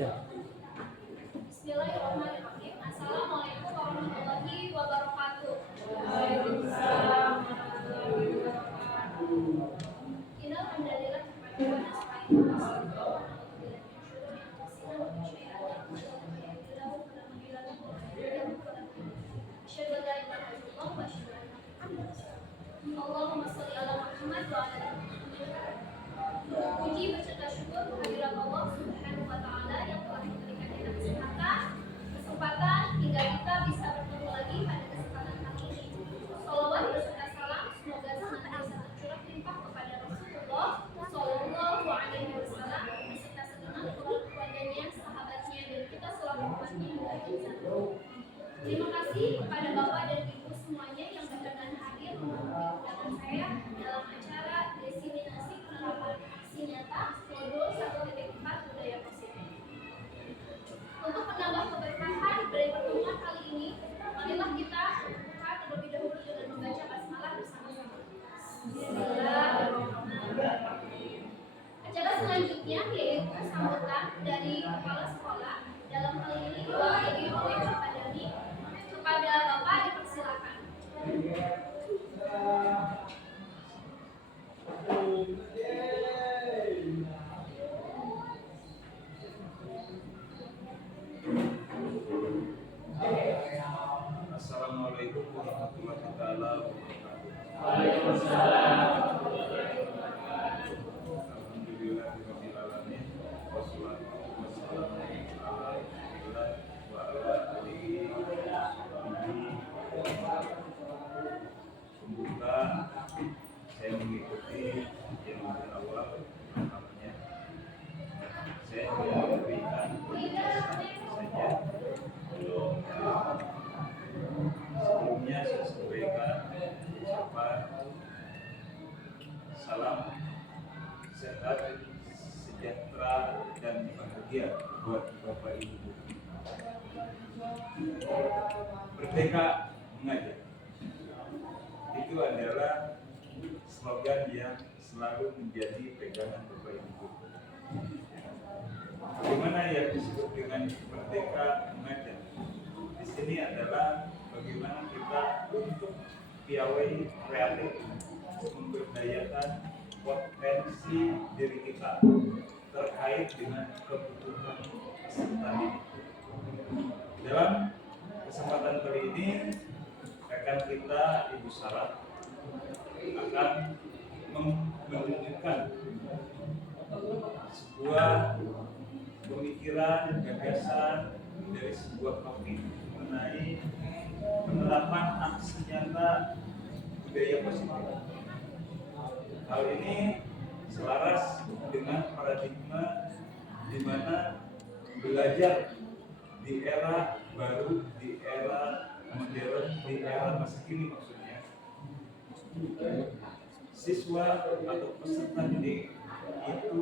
Bismillahirrahmanirrahim. Assalamualaikum warahmatullahi wabarakatuh. Waalaikumsalam warahmatullahi wabarakatuh. Innal hamdalillah Allahumma sholli ala Muhammad wa ala ali Muhammad. Puji berserta syukur kehadirat Allah Subhanahu wa taala yang telah memberikan kita kesempatan hingga kita bisa bertemu lagi pada kesempatan kali ini. Shalawat berserta salam semoga senantiasa tercurah limpah kepada Rasulullah Shallallahu alaihi wasallam beserta segenap keluarganya, sahabatnya dan kita selalu umatnya hingga akhir zaman. Terima kasih kepada Bapak dan Ibu semuanya yang berkenan hadir memenuhi undangan saya dalam acara diseminasi penerapan aksi nyata modul 1.4 budaya positif. Untuk menambah keberkahan dari pertemuan kali ini, marilah kita buka terlebih dahulu dengan membaca basmalah bersama-sama. Bismillahirrahmanirrahim. Acara selanjutnya yaitu sambutan dari kepala sekolah, dalam hal ini Bapak Ibu Padani. Kepada Bapak dipersilakan. Assalamualaikum warahmatullahi wabarakatuh. Waalaikumsalam. Alhamdulillahirabbil alamin. Wassalatu wassalamu ala Rasulillah wa ala alihi pembuka. Saya mengikuti yang berawal namanya. Saya memberikan saja. Sebelumnya saya sampaikan ucapan salam sehat, sejahtera dan bahagia buat Bapak Ibu. Merdeka mengajar. Itu adalah slogan yang selalu menjadi pegangan Bapak Ibu. Bagaimana yang disebut dengan merdeka mengajar? Di sini adalah bagaimana kita untuk piawai kreatif memberdayakan potensi diri kita terkait dengan kebutuhan peserta didik. Dalam kesempatan kali ini rekan kita Ibu Sarah akan menunjukkan sebuah pemikiran dan gagasan dari sebuah topik mengenai penerapan aksi nyata budaya positif. Hal ini selaras dengan paradigma di mana belajar di era baru, di era modern, di era masa kini maksudnya. Siswa atau peserta didik itu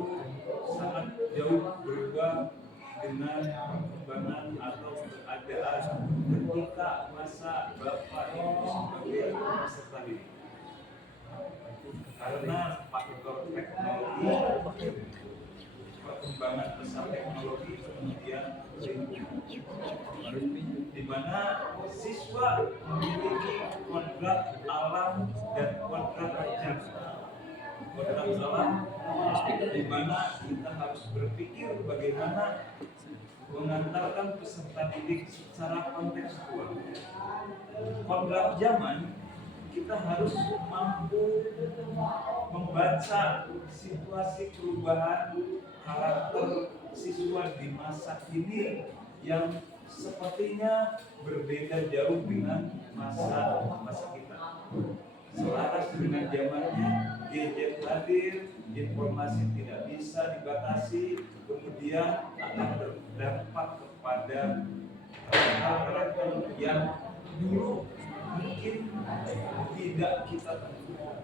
sangat jauh berubah dengan perkembangan atau keadaan ketika masa Bapak Ibu sebagai peserta didik. Karena faktor teknologi, perkembangan besar teknologi, kemudian lingkungan, di mana siswa memiliki kodrat alam dan kodrat ajar. Kodrat alam di mana kita harus berpikir bagaimana mengantarkan peserta didik secara kontekstual. Kodrat zaman, kita harus mampu membaca situasi perubahan karakter siswa di masa kini yang sepertinya berbeda jauh dengan masa kita. Selaras dengan zamannya, gadget hadir, informasi tidak bisa dibatasi, kemudian akan berdampak kepada hal-hal yang dulu mungkin tidak kita tentukan.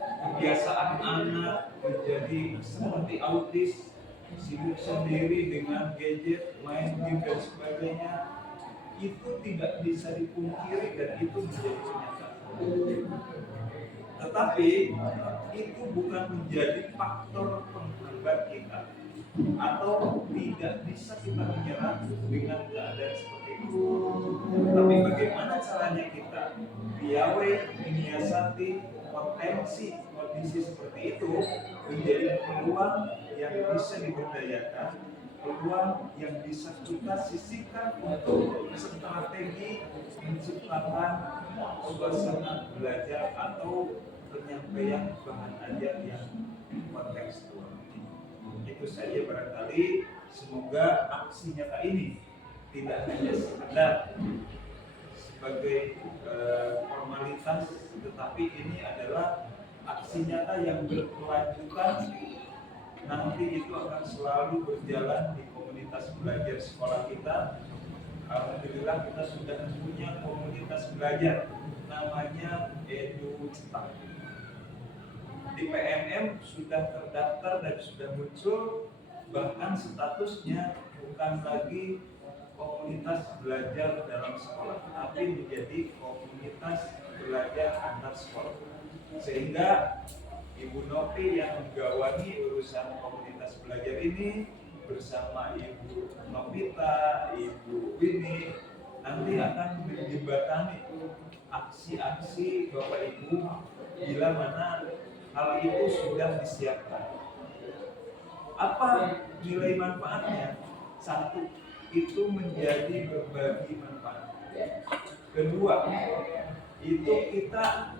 Kebiasaan anak menjadi seperti autis, sibuk sendiri dengan gadget, main game dan sebagainya, itu tidak bisa dipungkiri dan itu menjadi kenyataan. Tetapi itu bukan menjadi faktor penghambat kita. atau tidak bisa kita menyerah dengan keadaan seperti itu. Tapi bagaimana caranya kita piawai menyiasati potensi kondisi seperti itu menjadi peluang yang bisa diberdayakan, peluang yang bisa kita sisihkan untuk strategi menciptakan suasana belajar atau penyampaian bahan ajar yang kontekstual. Itu saja barangkali, semoga aksi nyata ini tidak hanya sekedar sebagai formalitas, tetapi ini adalah aksi nyata yang berkelanjutan. Nanti itu akan selalu berjalan di komunitas belajar sekolah kita. Alhamdulillah kita sudah punya komunitas belajar namanya Edu Cetak. Di PMM sudah terdaftar dan sudah muncul, bahkan statusnya bukan lagi komunitas belajar dalam sekolah, tapi menjadi komunitas belajar antar sekolah. Sehingga Ibu Nopi yang menggawangi urusan komunitas belajar ini bersama Ibu Novita, Ibu Winnie nanti akan menjembatani aksi-aksi Bapak Ibu bila mana hal itu sudah disiapkan. Apa nilai manfaatnya? Satu, itu menjadi berbagi manfaat. Kedua, itu kita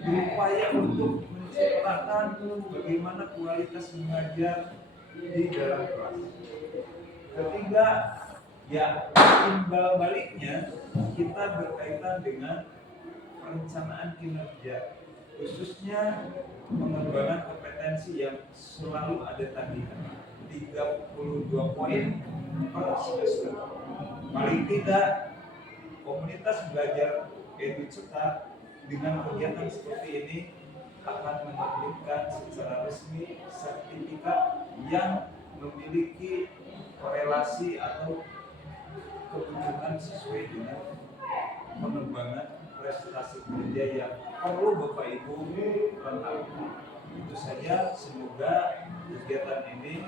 berupaya untuk menciptakan bagaimana kualitas mengajar di dalam kelas. Ketiga, ya timbal baliknya kita berkaitan dengan perencanaan kinerja, khususnya pengembangan kompetensi yang selalu ada tagihan 32 poin per semester. Paling tidak komunitas belajar Edu Cetak dengan kegiatan seperti ini akan menerbitkan secara resmi sertifikat yang memiliki korelasi atau kebutuhan sesuai dengan pengembangan prestasi kerja yang perlu Bapak Ibu ketahui. Itu saja, semoga kegiatan ini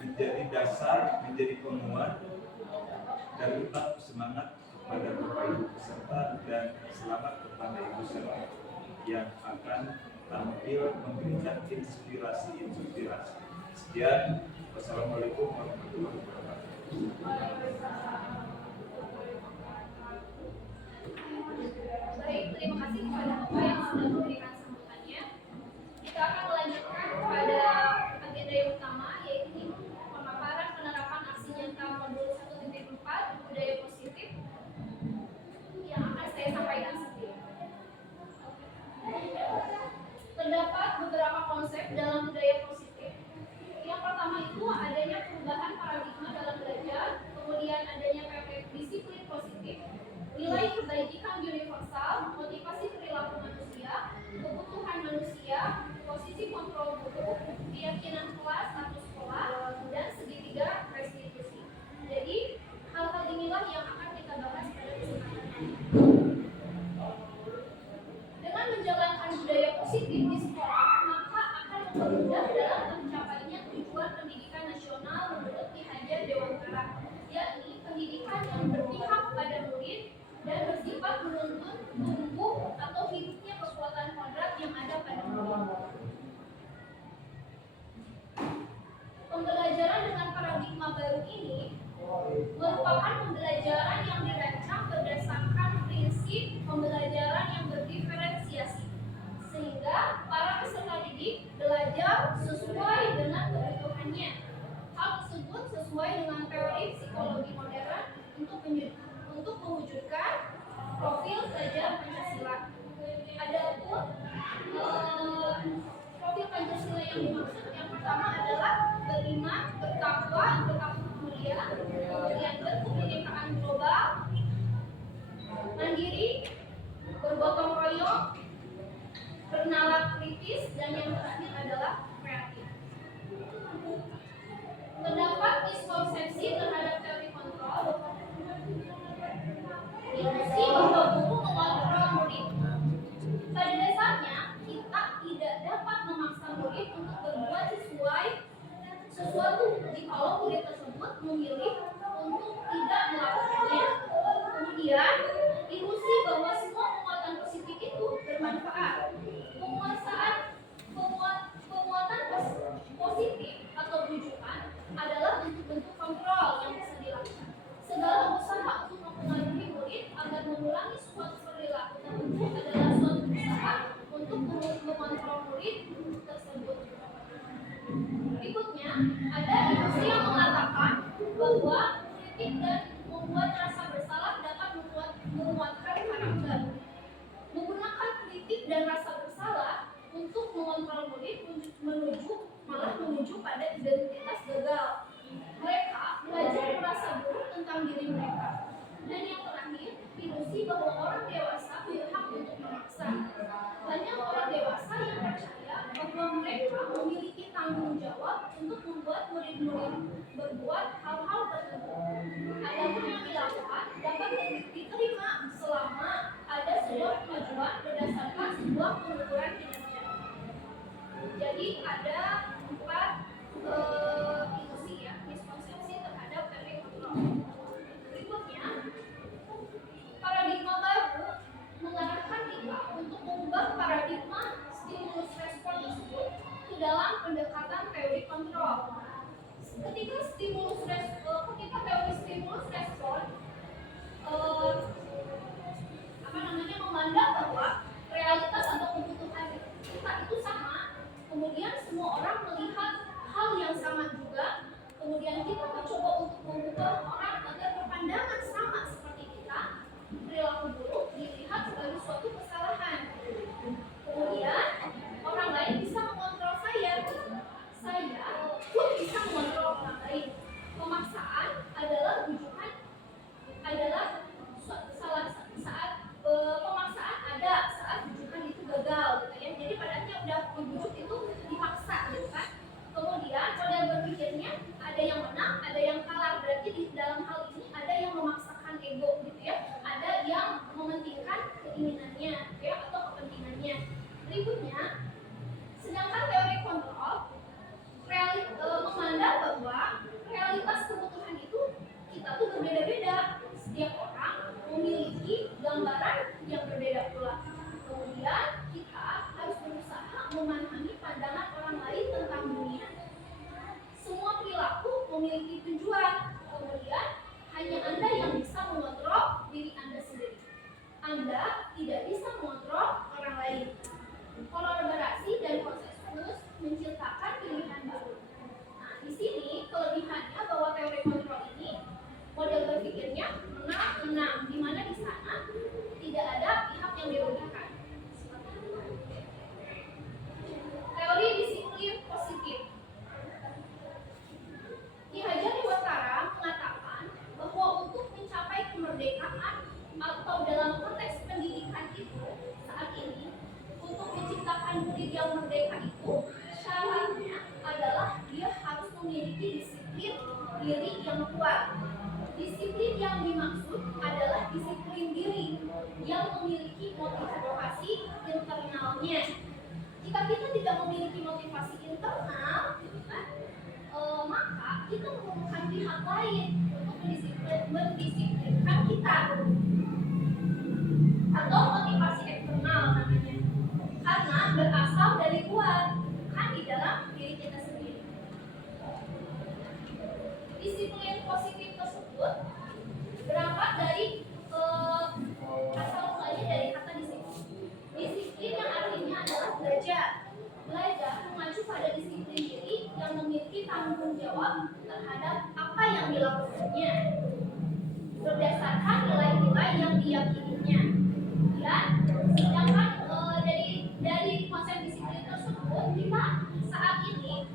menjadi dasar, menjadi penguat dan tetap semangat kepada Bapak Ibu peserta dan selamat kepada Ibu serta yang akan tampil memberikan inspirasi. Sekian, wassalamualaikum warahmatullahi wabarakatuh. Baik, terima kasih kepada Bapak yang sudah memberikan sambutannya. Kita akan melanjutkan kepada agenda yang utama, yaitu pemaparan penerapan aksi nyata modul 1.4 budaya positif yang akan saya sampaikan sendiri. Terdapat beberapa konsep dalam budaya positif. Yang pertama itu adanya perubahan paradigma dalam belajar, kemudian adanya disiplin positif, nilai kebajikan universal, motivasi perilaku manusia, kebutuhan manusia, posisi kontrol guru, keyakinan kelas atau sekolah, dan segitiga restitusi. Jadi, hal-hal inilah yang akan kita bahas pada kesempatan ini. Dengan menjalankan budaya positif di sekolah, maka akan mempermudah dalam tercapainya tujuan pendidikan nasional menurut Ki Hajar Dewantara, yakni pendidikan yang berpihak pada murid dan bersifat menuntun tumbuh atau hidupnya kekuatan kodrat yang ada pada murid. Pembelajaran dengan paradigma baru ini merupakan pembelajaran yang dirancang berdasarkan prinsip pembelajaran yang berdiferensiasi, sehingga para peserta didik belajar sesuai dengan kebutuhannya. Hal tersebut sesuai dengan teori psikologi modern untuk mewujudkan profil pelajar Pancasila. Adapun profil Pancasila yang dimaksud yang pertama adalah beriman, bertakwa, berakhlak mulia, kemudian berkebinekaan global, mandiri, bergotong royong, bernalar kritis, dan yang terakhir adalah kreatif. Terdapat miskonsepsi terhadap teori kontrol, ilusi bahwa guru mengontrol murid. Pada dasarnya, kita tidak dapat memaksa murid untuk berbuat sesuatu jikalau murid tersebut memilih untuk tidak melakukannya. Kemudian, ilusi bahwa semua penguatan positif itu bermanfaat. Penguatan positif atau rujukan adalah bentuk-bentuk kontrol yang bisa dilakukan. Segala usaha untuk mempengaruhi murid agar mengulangi suatu perilaku tertentu adalah suatu usaha untuk mengontrol murid tersebut. Berikutnya, ada ilusi yang mengatakan bahwa kritik dan membuat rasa bersalah dapat menguatkan karakter. Menggunakan kritik dan rasa bersalah untuk mengontrol murid malah menuju pada identitas gagal. Mereka belajar merasa buruk tentang diri mereka. Dan yang terakhir, ilusi bahwa orang dewasa berhak untuk memaksa. Banyak orang dewasa yang percaya bahwa mereka memiliki tanggung jawab untuk membuat murid-murid berbuat hal-hal tertentu. Adapun yang dilakukan dapat diterima selama ada sebuah kemajuan berdasarkan sebuah pengukuran kinerja. Jadi ada 4 ilusi ya, miskonsepsi terhadap teori kontrol. Berikutnya, paradigma baru mengarahkan kita untuk mengubah paradigma stimulus respon tersebut ke dalam pendekatan teori kontrol. Ketika teori stimulus respon memandang bahwa realitas atau kebutuhan kita itu sama, kemudian semua orang melihat hal yang sama juga, kemudian kita mencoba untuk mengubah orang agar berpandangan sama seperti kita, perilaku buruk dilihat sebagai suatu kesalahan. Kemudian orang lain bisa mengontrol saya pun bisa mengontrol orang lain. Pemaksaan adalah rujukan pemaksaan ada saat rujukan itu gagal gitu ya. Jadi padahal udah dibujuk itu dipaksa gitu kan. Kemudian model berpikirnya ada yang menang, ada yang kalah. Berarti di dalam hal ini ada yang memaksakan ego gitu ya. Ada yang mementingkan keinginannya ya atau kepentingannya. Berikutnya, sedangkan teori kontrol memandang bahwa realitas kebutuhan itu kita tuh berbeda-beda. Setiap orang memiliki gambaran yang berbeda pula. Kemudian kita harus berusaha memahami pandangan orang lain tentang dunia. Semua perilaku memiliki tujuan. Kemudian hanya Anda yang bisa mengontrol diri Anda sendiri. Anda tidak bisa mengontrol orang lain. Kolaborasi dan konsensus menciptakan pilihan baru. Nah, di sini kelebihannya bahwa teori kontrol ini model berpikirnya menang, di mana di sana tidak ada pihak yang dirugikan. Teori disiplin positif. Ki Hajar Dewantara mengatakan bahwa untuk mencapai kemerdekaan atau dalam konteks pendidikan itu saat ini, untuk menciptakan murid yang merdeka itu syaratnya adalah dia harus memiliki disiplin diri yang kuat. Disiplin yang dimaksud adalah disiplin diri yang memiliki motivasi internalnya. Jika kita tidak memiliki motivasi internal, maka kita memerlukan pihak lain untuk mendisiplinkan kita, atau motivasi eksternal namanya, karena berasal dari luar, bukan di dalam diri kita sendiri. Disiplin positif tersebut berangkat dari asal mulanya dari kata disiplin. Disiplin yang artinya adalah belajar mengacu pada disiplin diri yang memiliki tanggung jawab terhadap apa yang dilakukannya berdasarkan nilai-nilai yang diyakininya. Dan sedangkan dari konsep disiplin tersebut, kita saat ini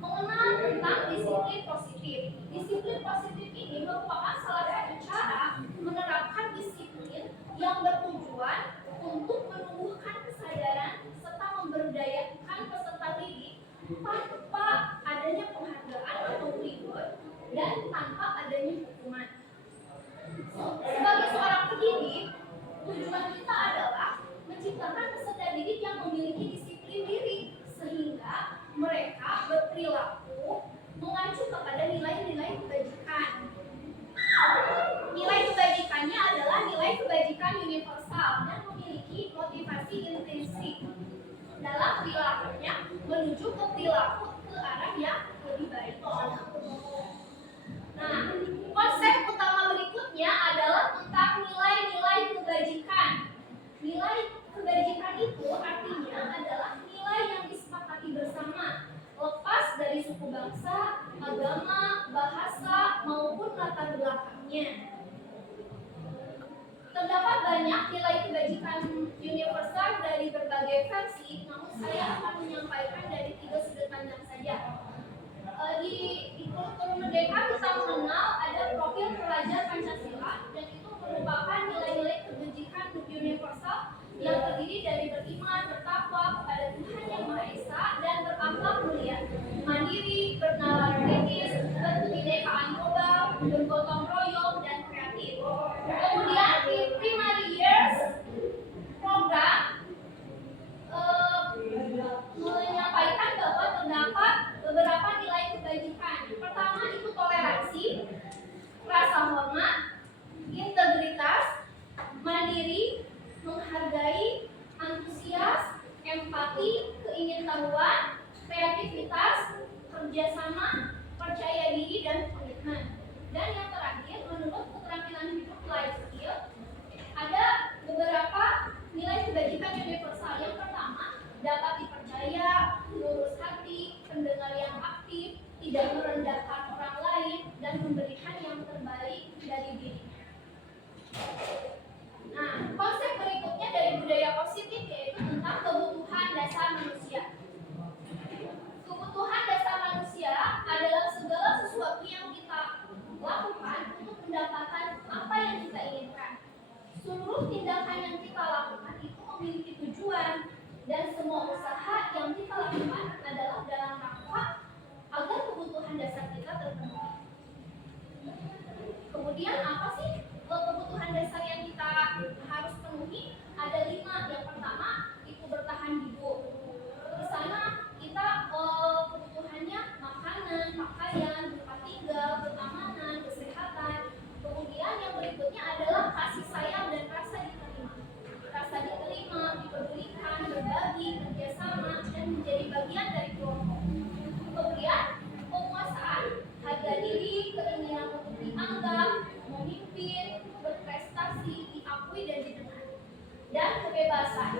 mengenal tentang disiplin positif. Disiplin positif ini merupakan salah satu cara menerapkan disiplin yang bertujuan untuk menumbuhkan kesadaran serta memberdayakan peserta didik tanpa adanya penghargaan atau reward dan tanpa adanya hukuman. Sebagai seorang pendidik, tujuan kita adalah menciptakan bangsa, agama, bahasa, maupun latar belakangnya. Terdapat banyak nilai kebajikan universal dari berbagai versi, namun saya akan menyampaikan dari 3 sudut pandang saja. Di kurikulum Merdeka kita mengenal ada profil pelajar Pancasila, dan itu merupakan nilai-nilai kebajikan universal yang terdiri dari beriman, bertakwa kepada Tuhan Yang Maha Esa, dan berakhlak mulia, mandiri, bernalar kritis, berkebinekaan global, bergotong royong, dan kreatif. Kemudian di primary years program menyampaikan bahwa terdapat beberapa nilai kebajikan. Pertama itu toleransi, rasa hormat, integritas, mandiri, menghargai, antusias, empati, keingintahuan, kreativitas, kerjasama, percaya diri, dan komitmen. Dan yang terakhir, menurut keterampilan hidup life skill, ada beberapa nilai kebajikan universal. Yang pertama, dapat dipercaya, lurus hati, pendengar yang aktif, tidak merendahkan orang lain, dan memberikan yang terbaik dari dirinya. Nah, konsep berikutnya dari budaya positif yaitu tentang kebutuhan dasar manusia. Kebutuhan dasar manusia adalah segala sesuatu yang kita lakukan untuk mendapatkan apa yang kita inginkan. Seluruh tindakan yang kita lakukan itu memiliki tujuan, dan semua usaha yang kita lakukan adalah dalam rangka agar kebutuhan dasar kita terpenuhi. Kemudian apa sih kebutuhan dasar yang kita harus penuhi? Ada 5. Yang pertama itu bertahan hidup. Di sana kita kebutuhannya makanan, pakaian, tempat tinggal, keamanan, kesehatan. Kemudian yang berikutnya adalah kasih sayang dan rasa diterima. Rasa diterima, dipedulikan, berbagi, kerjasama, dan menjadi bagian dari kelompok. Kemudian penguasaan, harga diri, keinginan untuk dianggap, memimpin, berprestasi, diakui dan didengar. Dan kebebasan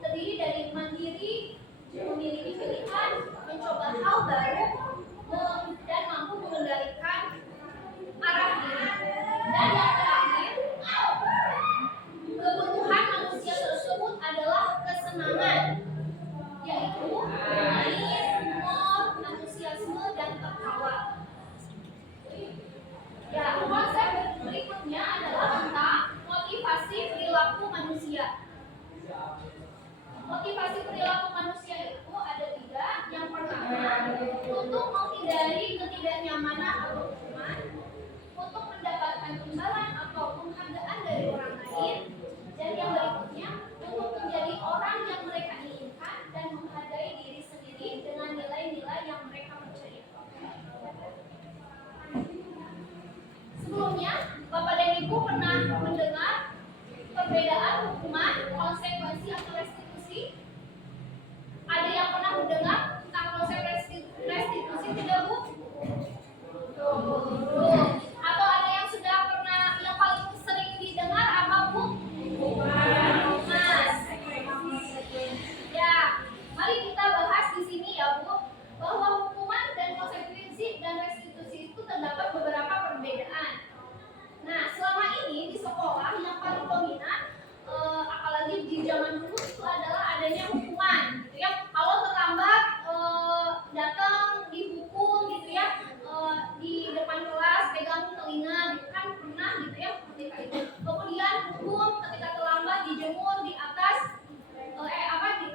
terdiri dari mandiri, memiliki pilihan, mencoba hal baru, dan mampu mengendalikan arah diri. Dan yang terakhir, kebutuhan manusia tersebut adalah kesenangan, yaitu mengalir, humor, antusiasme, dan tertawa. Ya, konsep berikutnya adalah tentang motivasi perilaku manusia. Motivasi perilaku manusia itu ada 3. Yang pertama, untuk menghindari ketidaknyamanan atau hukuman, untuk mendapatkan imbalan atau penghargaan dari orang lain, dan yang berikutnya untuk menjadi orang yang mereka inginkan dan menghargai diri sendiri dengan nilai-nilai yang mereka percaya. Sebelumnya, Bapak dan Ibu pernah mendengar perbedaan hukuman, konsekuensi, atau restitusi? Ada yang pernah mendengar tentang konsep restitusi tidak, Bu? Atau ada yang sudah pernah, yang paling sering didengar apa, Bu? Mas. Ya, mari kita bahas di sini ya, Bu, bahwa hukuman dan konsekuensi dan restitusi itu terdapat beberapa perbedaan. Nah, selama ini di sekolah yang paling dominan, apalagi di zaman dulu itu adalah adanya hukuman, gitu ya. Kalau terlambat datang dihukum, gitu ya, di depan kelas pegang telinga, gitu kan pernah, gitu ya, ketika itu. Kemudian hukum ketika terlambat dijemur di atas,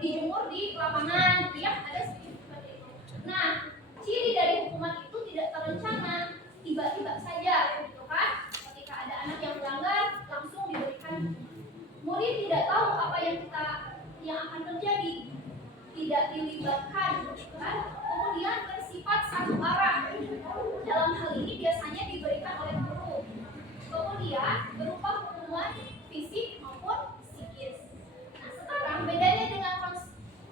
dijemur di lapangan, gitu ya, ada seperti itu. Nah, ciri dari hukuman itu tidak terencana, tiba-tiba saja, gitu kan. Ketika ada anak yang melanggar, langsung diberikan. Murid tidak tahu apa yang akan terjadi, tidak dilibatkan, gitu kan. Kemudian bersifat satu arah. Dalam hal ini biasanya diberikan oleh guru. Kemudian berupa hukuman fisik maupun psikis. Nah, sekarang bedanya dengan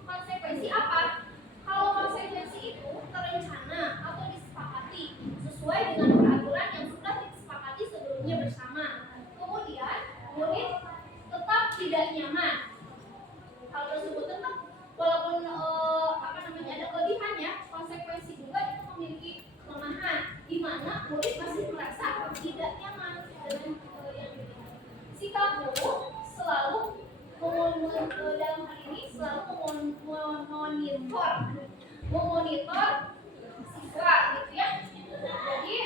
konsekuensi apa? Kalau konsekuensi itu terencana atau disepakati sesuai dengan peraturan yang sudah disepakati sebelumnya bersama. Kemudian murid tetap tidak nyaman. Hal tersebut tetap walaupun ada kelebihannya, konsekuensi juga itu dalam hal ini selalu memonitor siswa gitu ya. Jadi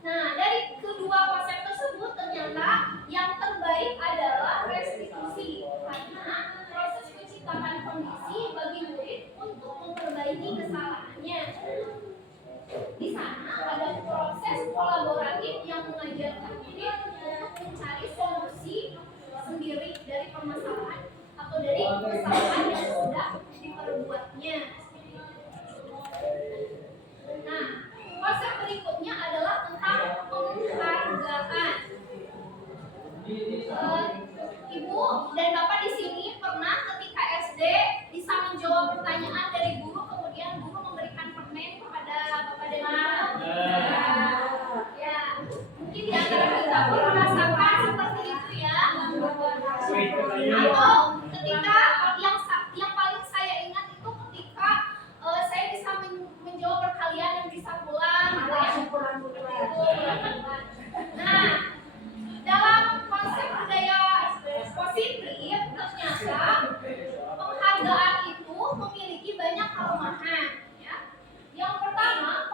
nah dari kedua konsep tersebut ternyata yang terbaik adalah restitusi, karena proses menciptakan kondisi bagi murid untuk memperbaiki kesalahannya. Di sana ada proses kolaboratif yang mengajarkan murid untuk mencari solusi sendiri dari permasalahan atau dari kesalahan yang sudah diperbuatnya. Nah, konsep berikutnya adalah tentang penghargaan. Ibu dan Bapak di sini pernah ketika SD bisa menjawab pertanyaan dari guru, kemudian guru memberikan permen kepada Bapak dan Ibu. Ya, mungkin di antara kita pun merasakan seperti itu ya. Atau ketika yang paling saya ingat itu ketika saya bisa menjawab perkalian dan bisa pulang. Nah, dalam konsep budaya positif ternyata penghargaan itu memiliki banyak kelemahan ya. Yang pertama,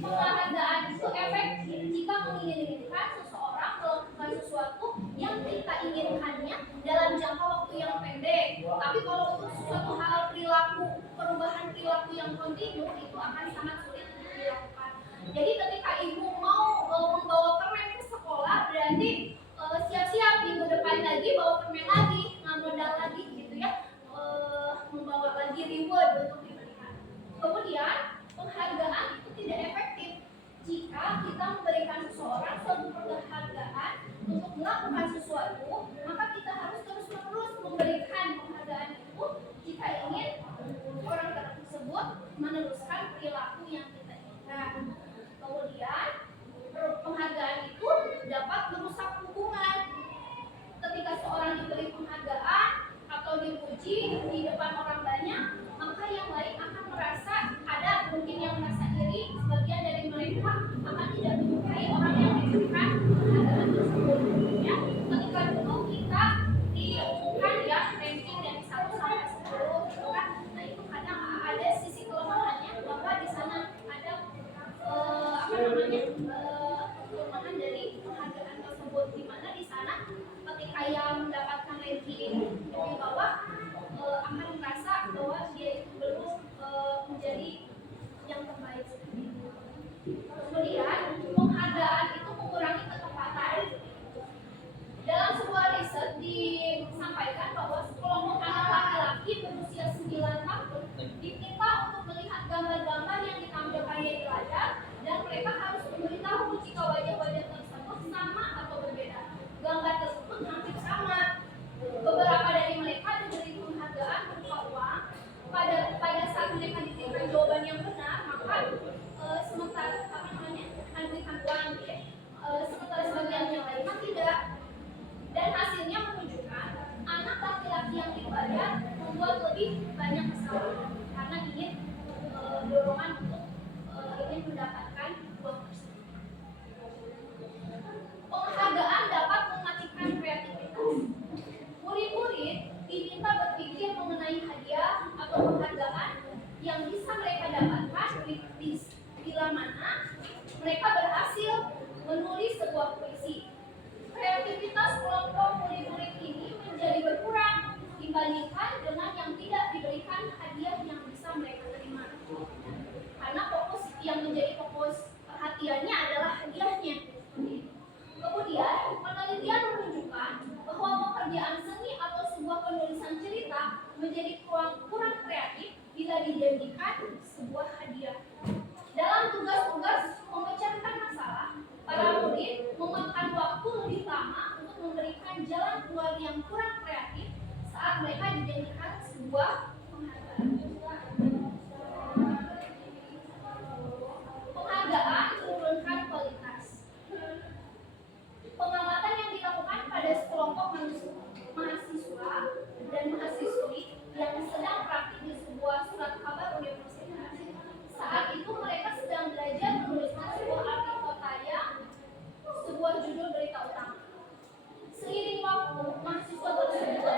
penghargaan itu efektif jika menginginkan seseorang melakukan sesuatu yang kita inginkannya dalam jangka waktu yang pendek. Tapi kalau untuk sesuatu hal perubahan perilaku yang kontinu itu akan sangat sulit untuk dilakukan. Jadi ketika ibu mau membawa permen ke sekolah, berarti siap-siap minggu depan lagi bawa permen lagi, nggak modal lagi gitu ya, membawa lagi reward untuk diberikan. Kemudian penghargaan itu tidak efektif jika kita memberikan seseorang suatu penghargaan untuk melakukan sesuatu, maka kita harus terus-menerus memberikan penghargaan itu jika ingin orang tersebut meneruskan perilaku yang kita inginkan. Kemudian penghargaan itu dapat merusak hubungan. Ketika seorang diberi penghargaan atau dipuji di depan orang banyak, maka yang lain akan merasa, ada mungkin yang merasa iri, sebagian dari mereka akan tidak menyukai orang yang diberikan penghargaan tersebut. Ya, ketika dulu kita diumumkan ya ranking dari 1 sampai 10 gitu kan, nah itu kadang ada sisi kelemahannya bahwa di sana ada kelemahan dari penghargaan tersebut, di mana di sana ketika yang mendapatkan ranking lebih bawah akan merasa bahwa dia itu belum menjadi yang terbaik. Kemudian penghargaan itu mengurangi ketepatan. Dalam sebuah riset disampaikan bahwa sekelompok anak laki-laki berusia 9 tahun diminta untuk melihat gambar-gambar yang ditampilkannya di layar, dan mereka harus memberitahu jika wajah-wajah tersebut sama atau berbeda. Gambar tersebut hampir sama. Beberapa dari mereka diberi penghargaan berupa uang. Pada saat mereka diberikan jawaban yang benar, maka sementara diberikan uang, ya. Sementara sebagian yang lainnya tidak. Dan hasilnya menunjukkan anak laki-laki yang dibayar membuat lebih banyak kesalahan karena ingin dorongan untuk ingin mendapatkan uang tersebut. Penghargaan dapat mematikan kreativitas. Murid-murid diminta berpikir mengenai hadiah atau penghargaan yang bisa mereka dapatkan bila mana mereka berhasil menulis sebuah puisi. Kreativitas kelompok murid-murid ini menjadi berkurang dibandingkan dengan yang tidak diberikan hadiah yang bisa mereka terima. Karena fokus yang menjadi fokus perhatiannya adalah hadiahnya. Kemudian penelitian menunjukkan bahwa pekerjaan seni atau sebuah penulisan cerita menjadi kurang kreatif bila dijadikan sebuah hadiah. Dalam tugas-tugas memecahkan masalah, para murid memakan waktu lebih lama untuk memberikan jalan keluar yang kurang kreatif saat mereka dijadikan sebuah penghargaan. Penghargaan menurunkan kualitas. Pengamatan yang dilakukan pada sekelompok mahasiswa dan mahasiswi yang sedang praktik di sebuah surat kabar universitas. Saat itu mereka sedang belajar menuliskan sebuah artikel kaya, sebuah judul berita utama. Seiring waktu, mahasiswa tersebut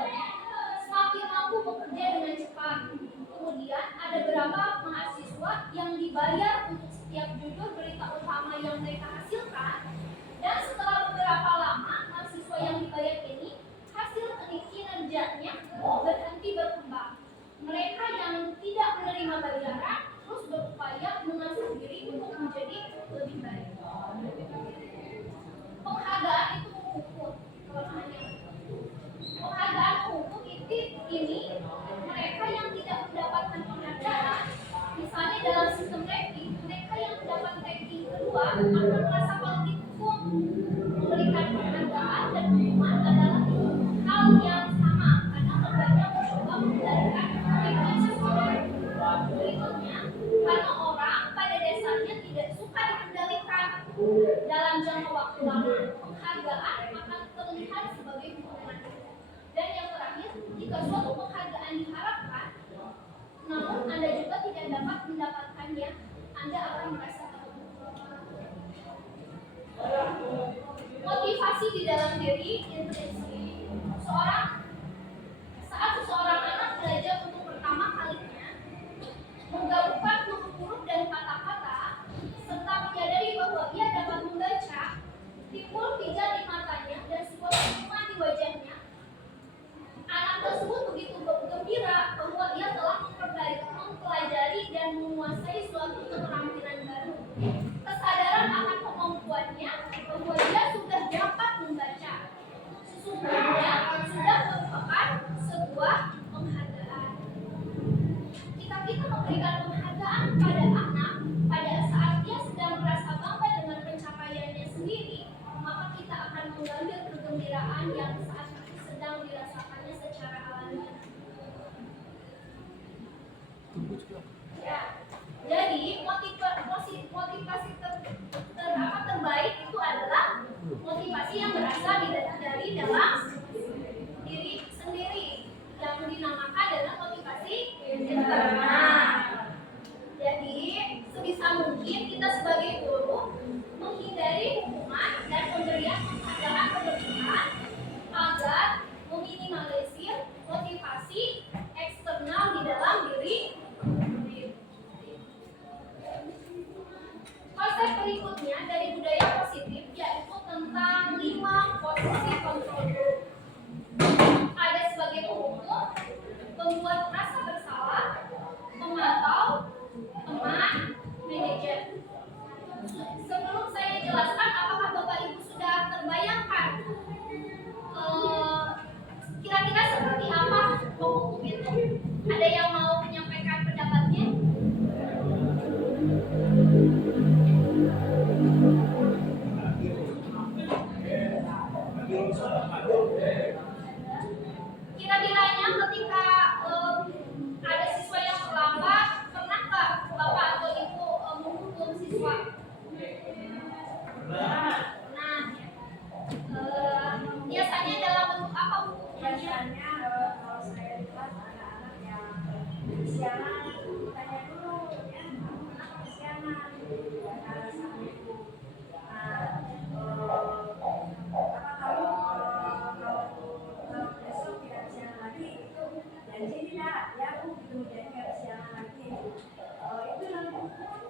bekerja dengan cepat. Kemudian ada beberapa mahasiswa yang dibayar untuk setiap judul berita utama yang mereka hasilkan, dan setelah beberapa lama mahasiswa yang dibayar ini hasil kinerjanya berhenti berkembang. Mereka yang tidak menerima bayaran terus berupaya mengasah diri untuk menjadi lebih baik. Penghargaan itu mengukur kelemahannya. Penghargaan mengukur ini mereka yang tidak mendapatkan penghargaan, misalnya dalam sistem ranking, mereka yang mendapat ranking kedua akan merasa paling dihukum. Memberikan penghargaan dan hukuman adalah hal yang sama karena keduanya mencoba mengendalikan ranking seseorang. Berikutnya, karena orang pada dasarnya tidak suka dikendalikan dalam jangka waktu lama, penghargaan akan terlihat sebagai hukuman. Dan yang terakhir, jika suatu penghargaan diharapkan, namun Anda juga tidak dapat mendapatkannya, Anda akan merasa terpuruk. Motivasi di dalam diri intrinsik. Saat seseorang anak belajar untuk pertama kalinya, menggabungkan huruf-huruf dan kata-kata, serta menyadari bahwa ia dapat membaca, timbul pijar di matanya dan sebuah senyuman di wajahnya. Anak tersebut begitu gembira bahwa ia telah mempelajari dan menguasai suatu keterampilan baru. Kesadaran akan kemampuannya bahwa dia sudah dapat membaca sesungguhnya sudah merupakan sebuah penghargaan. Jika kita memberikan penghargaan pada anak pada saat dia sedang merasa bangga dengan pencapaiannya sendiri, maka kita akan mengambil kegembiraan yang saat itu sedang dirasakannya secara alamiah. Ya, jadi motivasi terbaik itu adalah motivasi yang berasal dari dalam diri sendiri, yang dinamakan dengan motivasi internal. Jadi sebisa mungkin kita sebagai guru menghindari hukuman dan pemberian penghargaan berlebihan agar meminimalisir motivasi eksternal di dalam diri. Konsep berikutnya dari budaya positif yaitu tentang 5 posisi kontrol guru. Ada sebagai penghukum, pembuat rasa bersalah, pemantau, teman, manajer. Sebelum saya jelaskan, apakah Bapak Ibu sudah terbayangkan kira-kira seperti apa penghukum itu? Ada yang mau menyampaikan pendapatnya? Kira-kiranya ketika ada siswa yang terlambat, pernahkah Bapak atau Ibu menghukum siswa? Nah, biasanya dalam bentuk apa hukumannya? Biasanya kalau saya lihat anak-anak yang kesiangan, tanya dulu ya, kenapa kesiangan? Dan alasan itu. Nah, apa kamu kalau besok tidak kesiangan lagi, janji tidak ya Bu, gitu, jadi nggak kesiangan lagi. Itu dalam hukuman.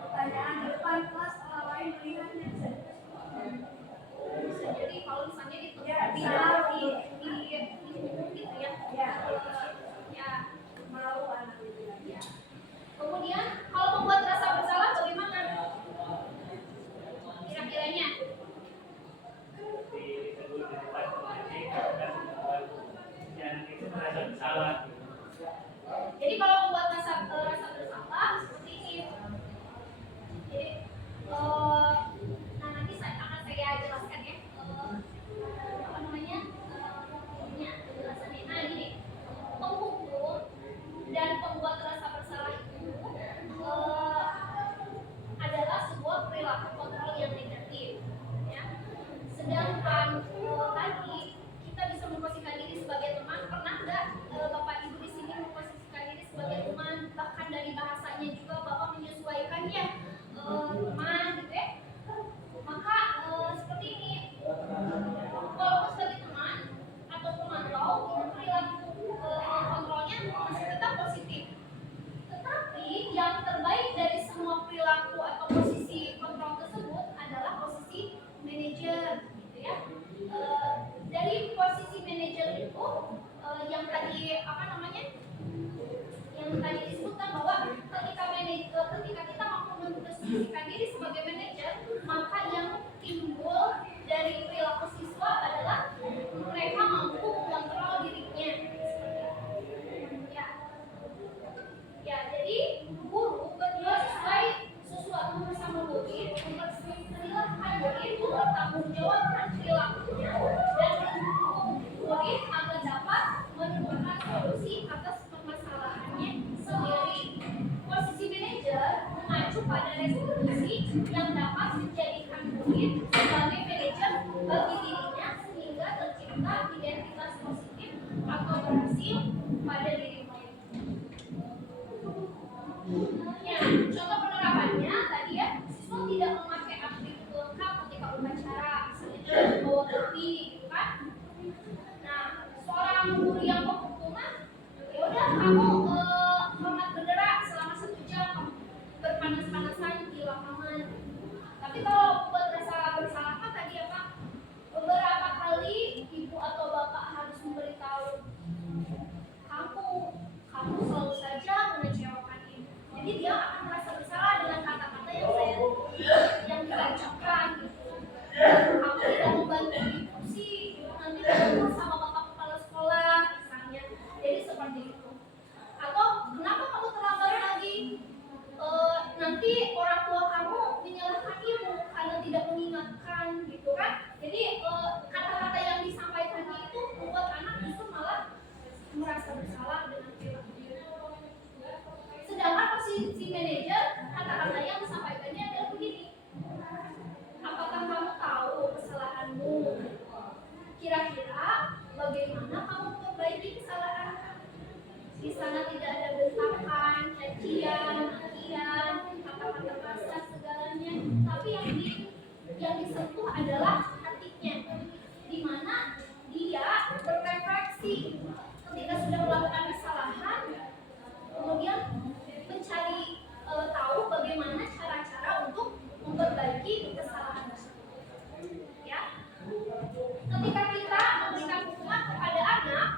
Pertanyaan di depan kelas orang lain melihatnya Bisa jadi kalau misalnya di ya, gitu ya. Ya. mau anak itu Ya. Kemudian kalau membuat rasa bersalah bagaimana? Kira-kiranya? Jadi kalau membuat rasa bersalah seperti ini. Jadi nah nanti akan saya jelaskan ya. Apa namanya? Ininya penjelasannya. Nah gini, penghukum dan pembuat rasa bersalah itu adalah sebuah perilaku kontrol yang negatif. Ya. Sedangkan tadi kita bisa memposisikan diri sebagai teman. Pernah nggak Bapak Ibu di sini memposisikan diri sebagai teman? Bahkan dari bahasanya juga Bapak menyesuaikannya teman, gitu ya. berhasil pada dirimu. Ya, contoh penerapannya tadi ya, siswa tidak memakai atribut lengkap ketika upacara, misalnya membawa topi, gitu kan? Nah, seorang guru yang penghukuman, ya udah kamu hormat bendera selama 1 jam, berpanas-panasan di lapangan. Tapi kalau buat rasa bersalah kan tadi apa? Beberapa kali ibu atau bapak harus memberitahu kamu selalu saja mengecewakan ibu. Jadi dia akan merasa bersalah dengan kata-kata yang kita ucapkan gitu. Kamu tidak membantu ibu sih, nanti ketemu sama bapak kepala sekolah misalnya. Jadi seperti itu. Atau kenapa kamu terlambat lagi? Nanti orang tua kamu menyalahkan ibu karena tidak mengingatkan gitu kan. Jadi kata-kata yang disampaikan itu membuat anak justru malah merasa bersalah dengan perilaku. Sedangkan posisi manajer, kata-kata yang disampaikannya adalah begini: apakah kamu tahu kesalahanmu? Kira-kira bagaimana kamu memperbaiki kesalahan? Di sana tidak ada bentakan, cacian, makian, kata-kata kasar segalanya, tapi yang disentuh adalah hatinya, di mana dia berrefleksi ketika sudah melakukan kesalahan, kemudian mencari tahu bagaimana cara-cara untuk memperbaiki kesalahan tersebut. Ya, ketika kita memberikan hukuman kepada anak,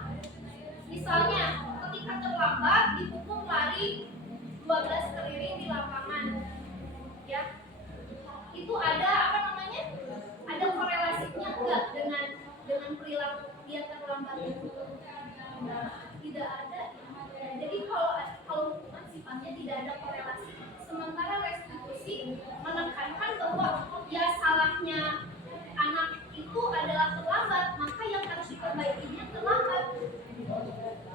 misalnya ketika terlambat dihukum lari 12 keliling di lapangan, ya, itu ada apa namanya? Ada korelasinya enggak dengan perilaku dia terlambat itu? Tidak ada. Jadi kalau hukuman sifatnya tidak ada korelasi. Sementara restitusi menekankan bahwa ya salahnya anak itu adalah terlambat, maka yang harus diperbaikinya terlambat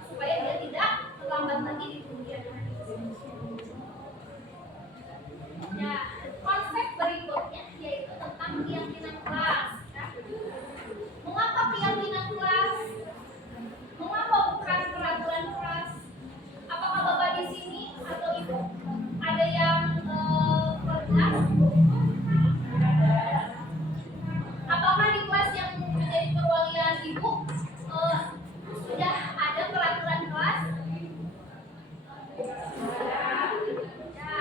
supaya dia tidak terlambat lagi di kemudian hari. Ya, konsep berikutnya yaitu tentang keyakinan kelas. Ya. Mengapa keyakinan kelas? Mengapa bukan peraturan kelas? Apakah Bapak di sini atau Ibu ada yang pernah? Apakah di kelas yang menjadi perwalian Ibu sudah ada peraturan kelas? Ya.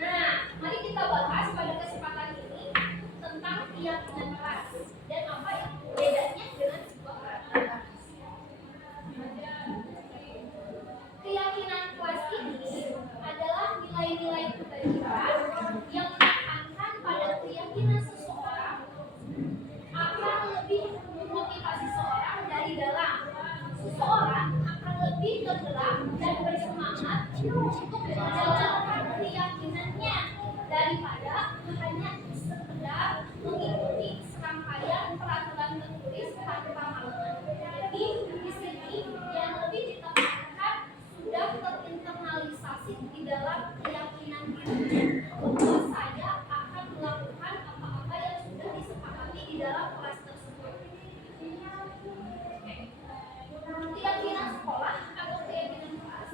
Nah, mari kita bahas pada kesempatan ini tentang keyakinan kelas dan apa yang bedanya dengan sebuah peraturan. Keyakinan kelas ini adalah nilai-nilai kebajikan yang menekankan pada keyakinan seseorang akan lebih memotivasi seseorang dari dalam. Seseorang akan lebih tergerak dan bersemangat untuk menjalankan keyakinannya daripada hanya sekedar mengikuti serangkaian peraturan tertulis tanpa makna. Jadi di sini yang lebih ditekankan sudah terinternalisasi di dalam keyakinan dirinya bahwa saya akan melakukan apa-apa yang sudah disepakati di dalam kelas tersebut. Keyakinan sekolah atau keyakinan kelas,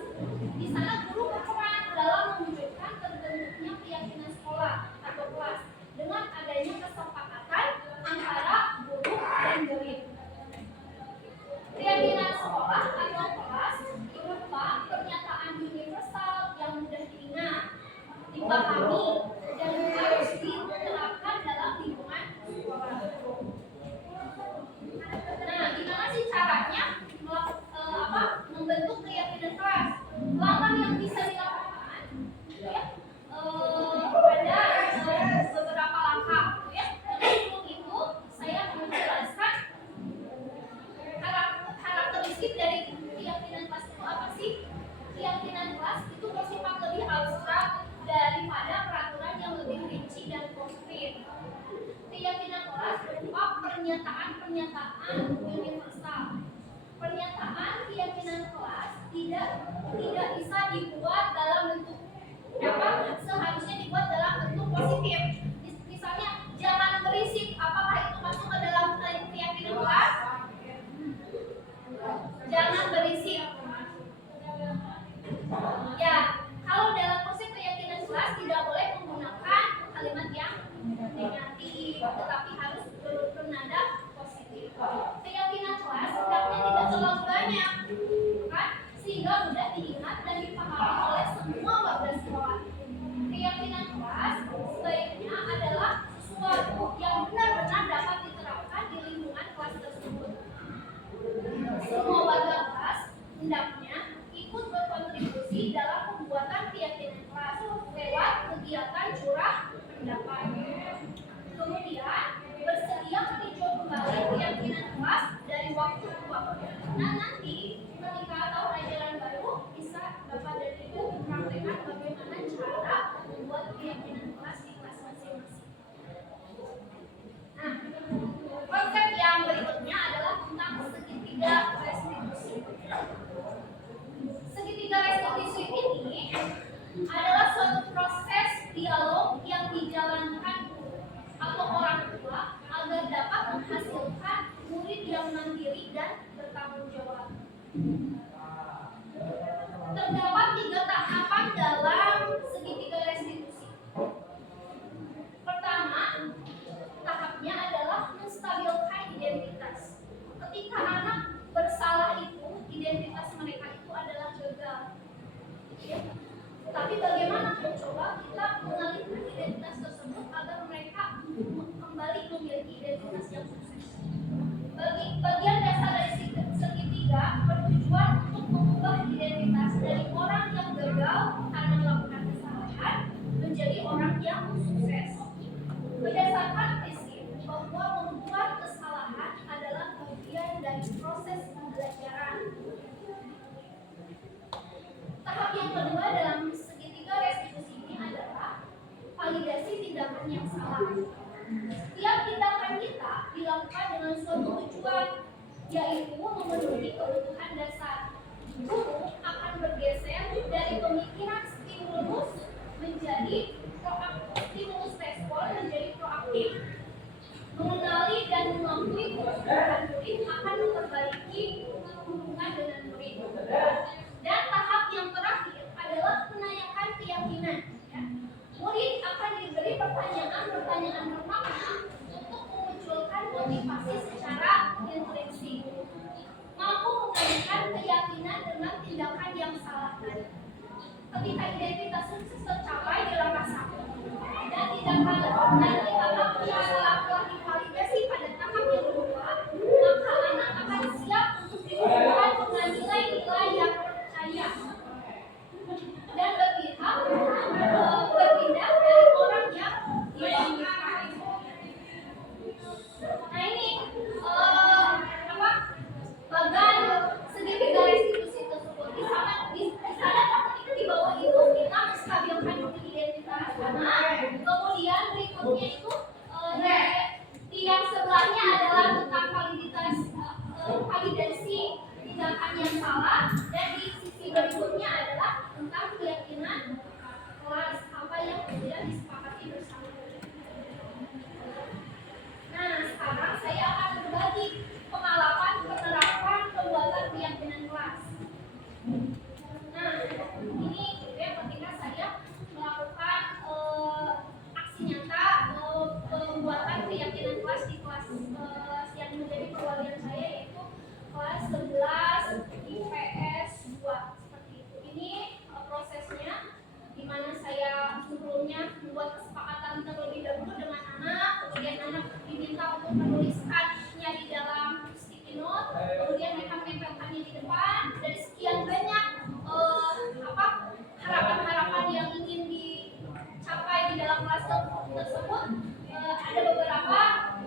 di sana guru berperan dalam mewujudkan terbentuknya keyakinan sekolah atau kelas dengan adanya kesepakatan antara guru dan murid. Keyakinan sekolah atau kelas berupa pernyataan universal yang mudah diingat, dipahami, dan harus diterapkan dalam lingkungan sekolah. Nah, gimana sih caranya membentuk keyakinan kelas? Langkah yang bisa dilakukan, ya, ada beberapa langkah, ya. Sebelum itu saya menjelaskan karakteristik dari keyakinan kelas itu apa sih? Keyakinan kelas itu bersifat lebih abstrak daripada peraturan yang lebih rinci dan konkret. Keyakinan kelas berupa pernyataan-pernyataan universal. Pernyataan keyakinan kelas tidak bisa dibuat dalam bentuk apa? Seharusnya dibuat dalam bentuk positif. Misalnya jangan berisik, apakah itu masuk ke dalam keyakinan kelas? Jangan berisik gagal karena melakukan kesalahan menjadi orang yang sukses. Berdasarkan prinsip bahwa membuat kesalahan adalah bagian dari proses pembelajaran. Tahap yang kedua dalam segitiga restitusi ini adalah validasi tindakan yang salah. Setiap tindakan kita dilakukan dengan suatu tujuan, yaitu memenuhi kebutuhan dasar. Guru akan bergeser dari pemikiran stimulus menjadi proaktif, stimulus respon menjadi proaktif. Mengenali dan mengakui kebutuhan murid akan memperbaiki hubungan dengan murid. Dan tahap yang terakhir adalah menanyakan keyakinan. Ya. Murid akan diberi pertanyaan-pertanyaan bermakna untuk memunculkan motivasi secara intrinsik. Mampu mengajukan keyakinan dengan tindakan yang salah tadi. Ketika identitas sukses tercapai di langkah 1 dan tindakan yang salah telah divalidasi pada tahap yang kedua, maka anak akan siap untuk diberikan dengan nilai-nilai yang percaya dan berpindah dari orang yang diinginkan. Nah ini bagan segitiga restitusi tersebut di sana di bawah itu kita menstabilkan identitas. Nah kemudian berikutnya itu di yang sebelahnya adalah tentang validasi tindakan yang salah, dan di sisi berikutnya adalah tentang keyakinan kelas apa yang kemudian disepakati bersama. Nah sekarang saya akan berbagi pengalaman penerapan pembuatan keyakinan kelas. Nah ini ya ketika saya melakukan aksi nyata pembuatan keyakinan kelas di kelas yang menjadi perwalian saya, yaitu kelas 11 IPS 2 seperti itu. Ini prosesnya di mana saya sebelumnya membuat kesepakatan terlebih dahulu dengan anak, kemudian anak diminta untuk menuliskannya di dalam sticky note, kemudian mereka menempelkannya di depan. Dari sekian banyak harapan-harapan yang ingin dicapai di dalam kelas tersebut, ada beberapa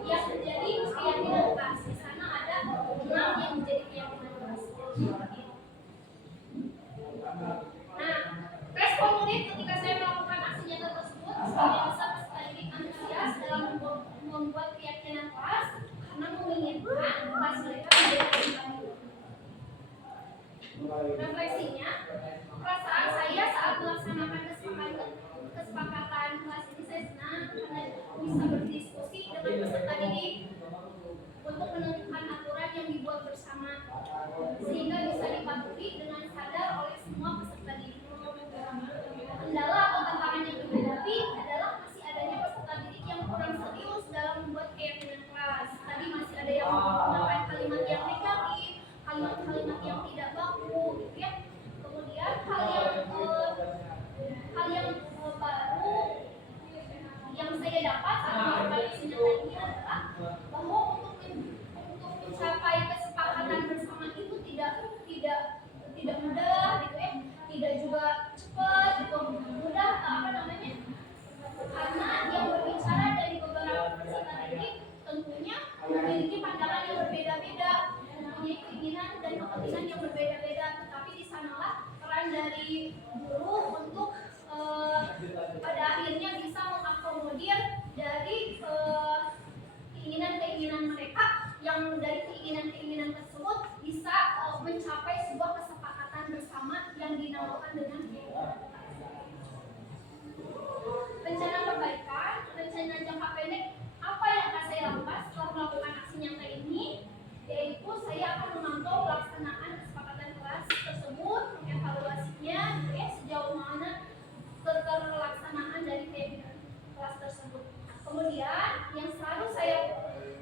yang menjadi keyakinan kelas. Di sana ada 6 yang menjadi keyakinan kelas. Nah, respon murid ketika saya melakukan aksi nyata tersebut, sebagian besar peserta didik antusias dalam membuat keyakinan kelas karena menginginkan kelas mereka menjadi kembali. Refleksinya, perasaan saya saat melaksanakan kesepakatan kelas ini, saya senang karena bisa berdiskusi dengan peserta didik untuk menentukan aturan yang dibuat bersama sehingga bisa dipatuhi dengan sadar oleh semua peserta didik. Kendala atau tantangan yang dihadapi adalah masih adanya peserta didik yang kurang serius dalam membuat keyakinan kelas. Tadi masih ada yang menggunakan kalimat yang negatif, kalimat-kalimat yang tidak baku, gitu ya. Kemudian hal yang baru yang saya dapat saat melakukan aksi nyata ini adalah bahwa untuk mencapai kesepakatan bersama itu tidak mudah, gitu ya. Tidak juga cepat, gitu. Mudah karena yang berbicara dari beberapa peserta didik tentunya memiliki pandangan yang berbeda-beda, mempunyai keinginan dan kepentingan yang berbeda-beda. Tetapi di sanalah peran dari guru untuk pada akhirnya bisa mengakomodir dari keinginan-keinginan mereka, yang dari keinginan-keinginan tersebut bisa mencapai sebuah kesepakatan bersama yang dinamakan dengan rencana perbaikan, rencana jangka pendek. Apa yang akan saya lakukan setelah melakukan aksi nyata ini, yaitu saya akan memantau pelaksanaan kesepakatan kelas tersebut, mengevaluasinya, sejauh mana terlaksanaan dari kelas tersebut. Kemudian yang selalu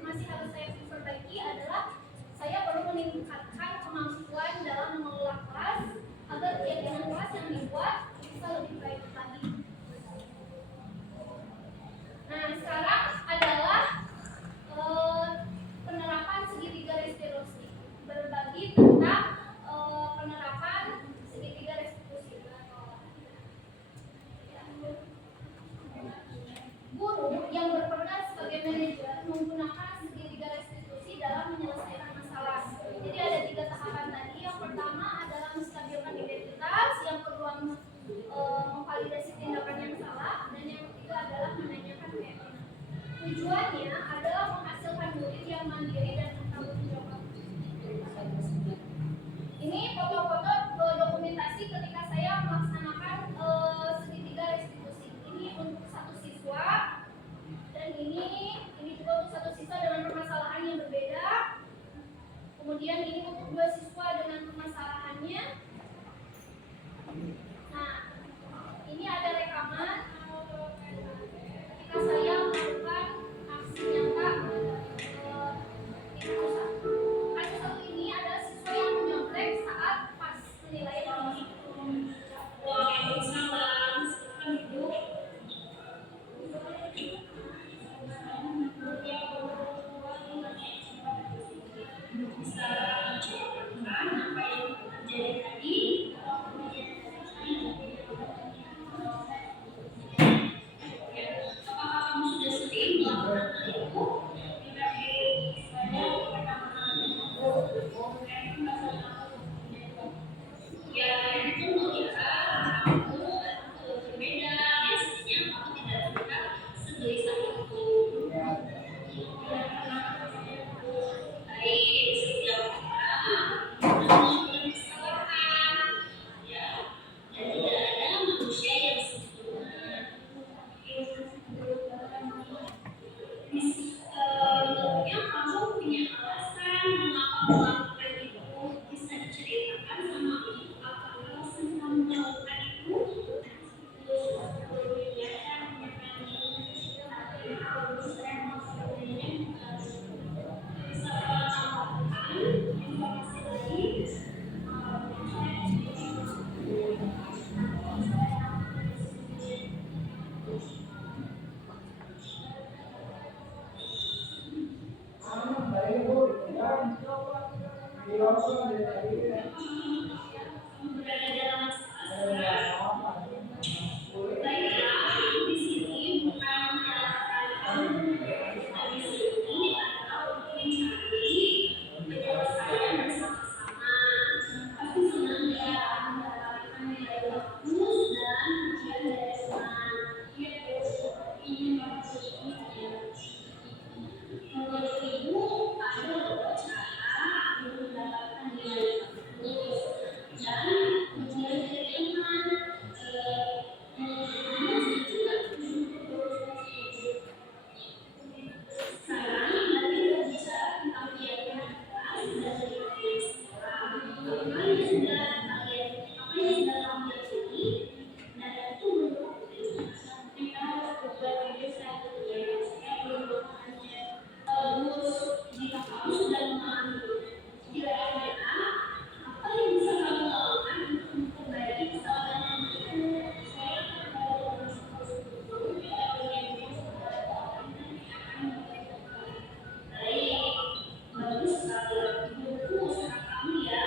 masih harus saya perbaiki adalah saya perlu meningkatkan kemampuan dalam mengelola kelas agar keyakinan kelas yang dibuat bisa lebih baik lagi. Nah sekarang adalah penerapan segitiga restitusi, berbagi tentang penerapan segitiga restitusi. sudah kalian apa yang sudah kamu yakini dan itu belum kita harus coba bisa ya maksudnya belum hanya terus jika kamu sudah memahami kira-kira apa yang bisa kamu lakukan untuk memperbaiki kesalahan yang itu saya akan mau bagus sekali buku usaha kamu ya.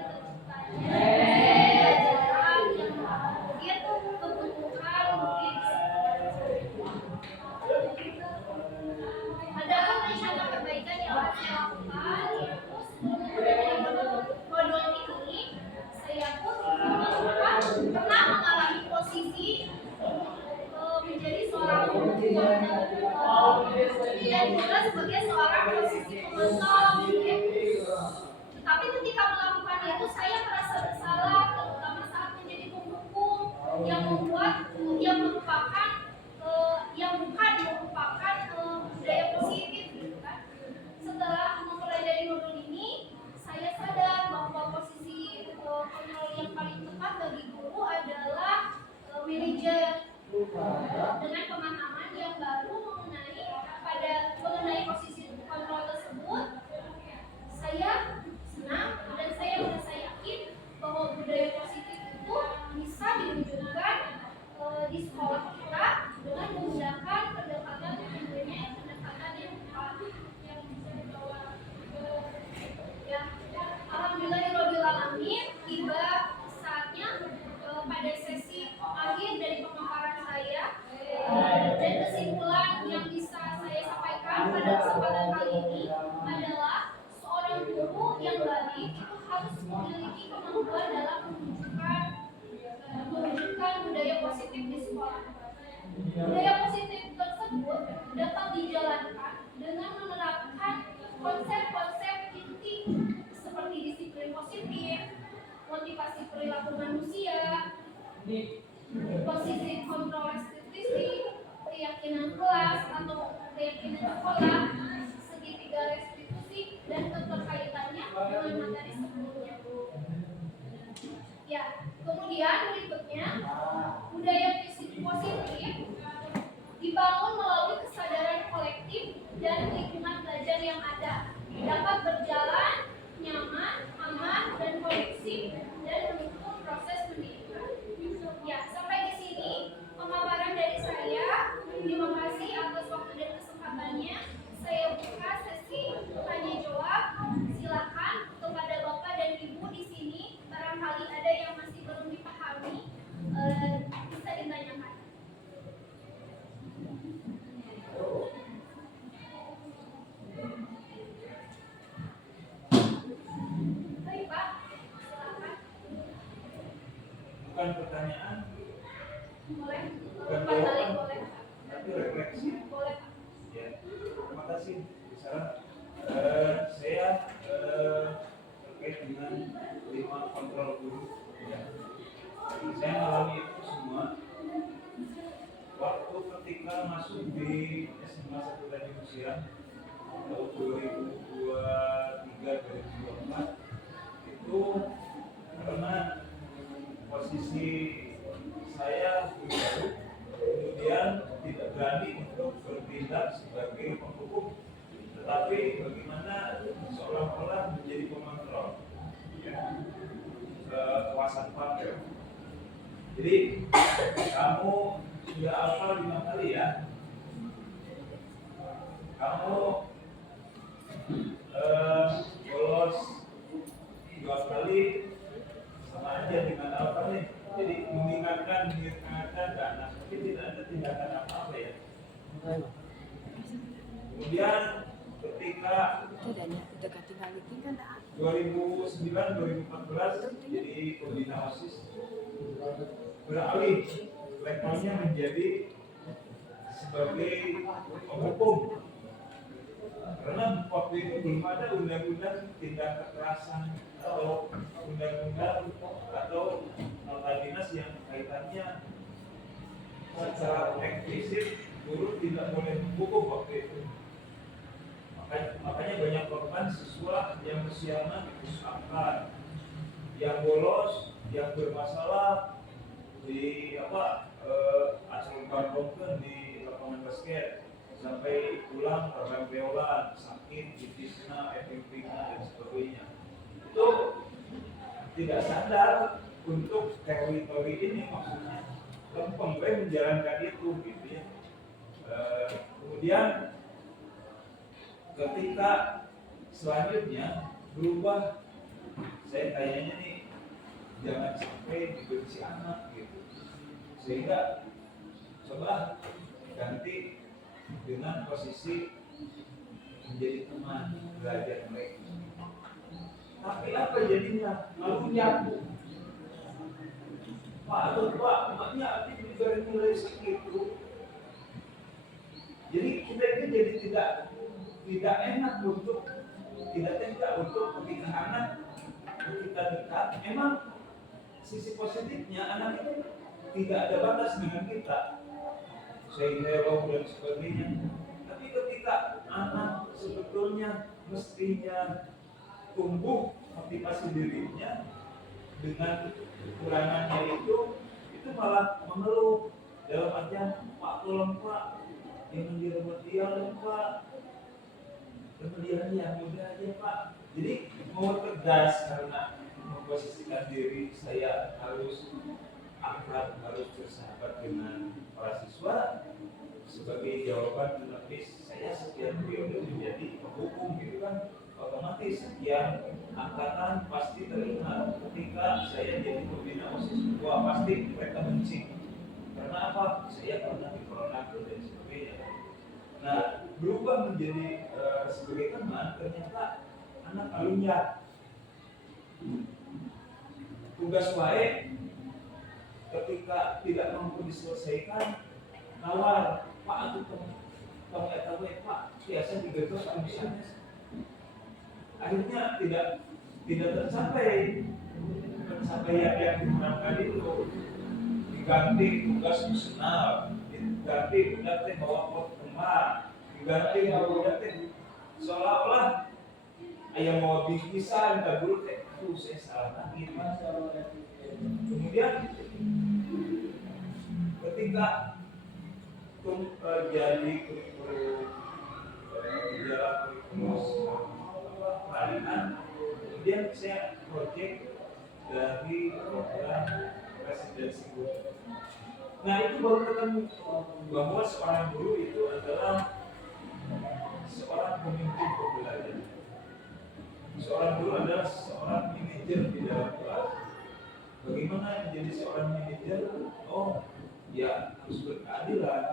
cita-citanya, pelajaran yang mungkin kebutuhan mungkin adalah rencana perbaikan yang akan saya lakukan. Yaitu sebelum menjadi modul ini, saya pun pernah mengalami posisi menjadi seorang perempuan dan juga sebagai seorang posisi pemantau. Tetapi ketika melakukan itu saya merasa bersalah, terutama saat menjadi pemukul yang membuat yang merupakan yang bukan merupakan budaya positif, gitu kan. Setelah mempelajari modul ini, saya sadar bahwa posisi kontrol yang paling tepat bagi guru adalah manajer dengan pemahaman yang baru mengenai posisi kontrol tersebut. Saya senang dan saya merasa yakin bahwa budaya positif itu bisa diwujudkan di sekolah kita dengan menggunakan pendekatan tentunya pendekatan yang bisa dibawa ya. Alhamdulillahirabbil alamin, tiba saatnya pada sesi akhir dari pemaparan saya, dan kesimpulan yang bisa saya sampaikan pada kesempatan kali ini adalah seorang guru yang baik itu harus memiliki kemampuan dalam mewujudkan budaya positif di sekolah. Budaya positif tersebut dapat dijalankan dengan menerapkan konsep-konsep inti seperti disiplin positif, motivasi perilaku manusia, posisi kontrol restitusi, keyakinan kelas atau keyakinan sekolah, segitiga restitusi, dan keterkaitannya dengan materi sebelumnya. Ya, kemudian berikutnya, budaya positif dibangun melalui kesadaran kolektif dan lingkungan belajar yang ada, dapat berjalan nyaman, aman, dan kondusif, dan mendukung proses pendidikan. Ya, sampai di sini pemaparan dari saya. Terima kasih atas waktu dan kesempatannya. Saya buka sesi tanya jawab. Silakan kepada Bapak dan Ibu di sini, barangkali ada yang masih belum dipahami, bisa ditanyakan. Baik Pak, silakan. Bukan pertanyaan, Boleh. bukan Balik jawaban, boleh. tapi refleksi. Boleh Pak. Ya, terima kasih Bu Sarah. Saya terkait dengan 5 kontrol guru. Ya. Saya mengalami itu semua waktu ketika masuk di SMA 1 Tanjung Siang tahun 2023-2024 itu, karena posisi saya baru, kemudian tidak berani untuk bertindak sebagai penghukum, tetapi bagaimana seolah-olah menjadi pemontrol, ya, kekuasaan pamer. Jadi kamu sudah hafal 5 kali ya, kamu bolos 2 kali, sama aja dengan apa nih? Jadi mengingatkan dana, tapi tidak ada tindakan apa-apa ya. Kemudian ketika 2009-2014 jadi pembina OSIS, beralih levelnya menjadi sebagai penghukum, karena waktu itu belum ada undang-undang tindak kekerasan atau undang-undang atau nota dinas yang kaitannya secara eksplisit guru tidak boleh menghukum waktu itu. Makanya banyak korban siswa yang kesiangan diputuskan, yang bolos, yang bermasalah di asal bandongkan di lapangan basket, sampai pulang rampeolan, sakit, titisna, epimpingna, dan sebagainya. Itu tidak sadar untuk teritori ini maksudnya. Lempeng menjalankan itu gitu ya. Kemudian ketika selanjutnya berubah saya kayaknya nih jangan sampai dibenci anak gitu, sehingga coba ganti dengan posisi menjadi teman belajar mereka. Tapi apa jadinya? Lalu nyapu. Pak atau Pak, emaknya Abi juga mulai segitu. Jadi kita ini jadi tidak enak untuk tidak tega untuk ketika anak kita dekat. Memang sisi positifnya anak itu tidak ada batas dengan kita, sehingga dan sebagainya. Tapi ketika anak sebetulnya mestinya tumbuh motivasi dirinya dengan kekurangannya itu malah mengeluh dalam artian, Pak tolong Pak, jangan direbut dia dong Pak, kemudian yang mudah aja Pak. Jadi mau tegas karena memposisikan diri saya harus akrab, harus bersahabat dengan para siswa sebagai jawaban menepis saya sekian periode menjadi penghukum gitu kan, otomatis sekian angkatan pasti teringat ketika saya jadi pembina OSIS. Wah pasti mereka benci karena apa? Saya pernah diperlakukan dan sebagainya. Nah berubah menjadi sebagai teman, ternyata anak alumni tugas wae ketika tidak mampu diselesaikan nawar Pak atau kamu tahu Pak biasa digagas misalnya, akhirnya tidak tercapai yang diharapkan itu. Diganti tugas personal, diganti budak teh bawa pot kemar, diganti budak teh seolah-olah ayam mau bingkisan tak dulu teh aduh saya salah lagi. Kemudian ketika jadi kurikulum bicara kurikulum peralihan, kemudian saya proyek dari program presidensi guru. Nah itu baru ketemu bahwa seorang guru itu adalah seorang pemimpin pembelajaran. Seorang guru adalah seorang manajer di dalam kelas. Bagaimana menjadi seorang manajer? Oh, ya harus berkeadilan.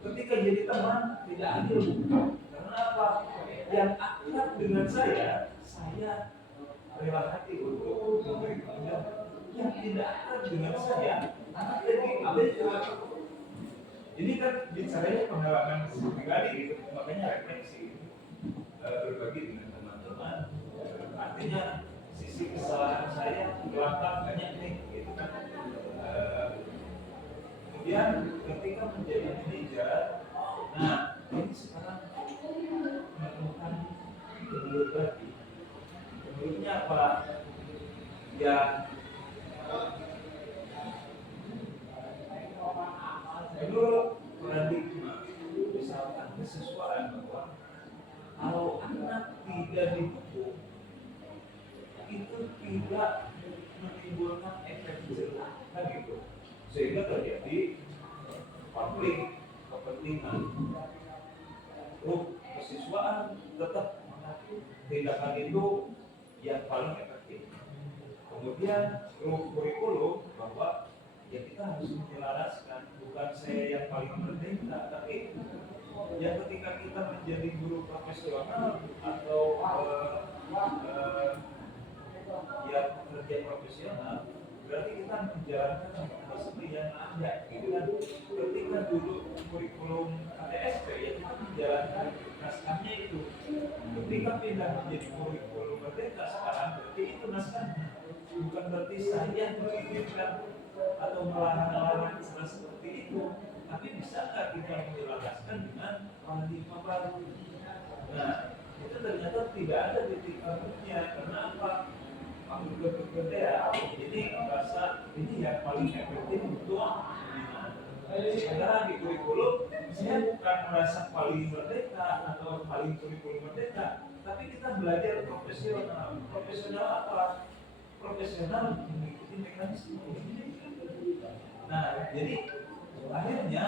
Ketika jadi teman tidak adil. Karena apa? Yang akrab dengan saya rela hati untuk memberi kemudahan. Yang tidak akrab dengan saya, anak jadi abaikan. Ini kan bicaranya pengalaman pribadi gitu, makanya refleksi berbagi dengan teman-teman. Artinya sisi kesalahan saya belakang banyak nih, gitu kan. Kemudian ketika menjadi manajer, nah ini sekarang menemukan kebelut lagi. Kebelutnya apa? Ya menurut paradigma misalkan kesesuaian bahwa kalau anak tidak didukung itu tidak menimbulkan efek jerah kan gitu, sehingga terjadi konflik kepentingan. Kesiswaan tetap tindakan itu yang paling efektif. Kemudian kurikulum bahwa ya kita harus menyelaraskan, bukan saya yang paling merdeka, tapi ya ketika kita menjadi guru profesional atau ya pekerja profesional, berarti kita menjalankan seperti yang ada gitu kan. Ketika dulu kurikulum KTSP ya kita menjalankan naskahnya itu. Ketika pindah menjadi kurikulum merdeka sekarang, berarti itu naskahnya. Bukan berarti saya menginginkan atau melarang seperti itu, tapi bisakah kita menjelaskan dengan paradigma baru? Nah, itu ternyata tidak ada titik temunya. Karena apa? Aku berbeda. Jadi merasa ini yang paling efektif untuk pembinaan. Sementara di kurikulum saya bukan merasa paling merdeka atau paling kurikulum merdeka, tapi kita belajar profesional. Profesional apa? Profesional mengikuti mekanisme. Nah, jadi akhirnya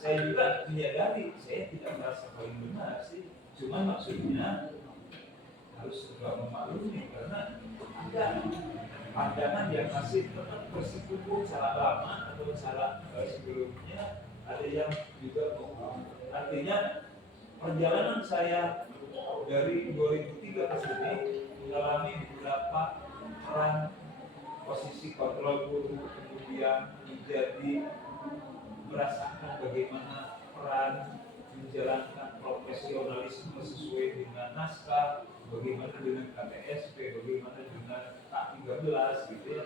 saya juga menyadari saya tidak merasa paling benar sih. Cuma maksudnya harus juga memaklumi karena ada pandangan yang masih tetap bersikukuh cara lama atau cara sebelumnya, ada yang juga artinya perjalanan saya dari 2003 ke sini mengalami beberapa peran posisi kontrol guru, kemudian menjadi merasakan bagaimana peran menjalankan profesionalisme sesuai dengan naskah, bagaimana dengan KTSP, bagaimana dengan K13 gitu ya.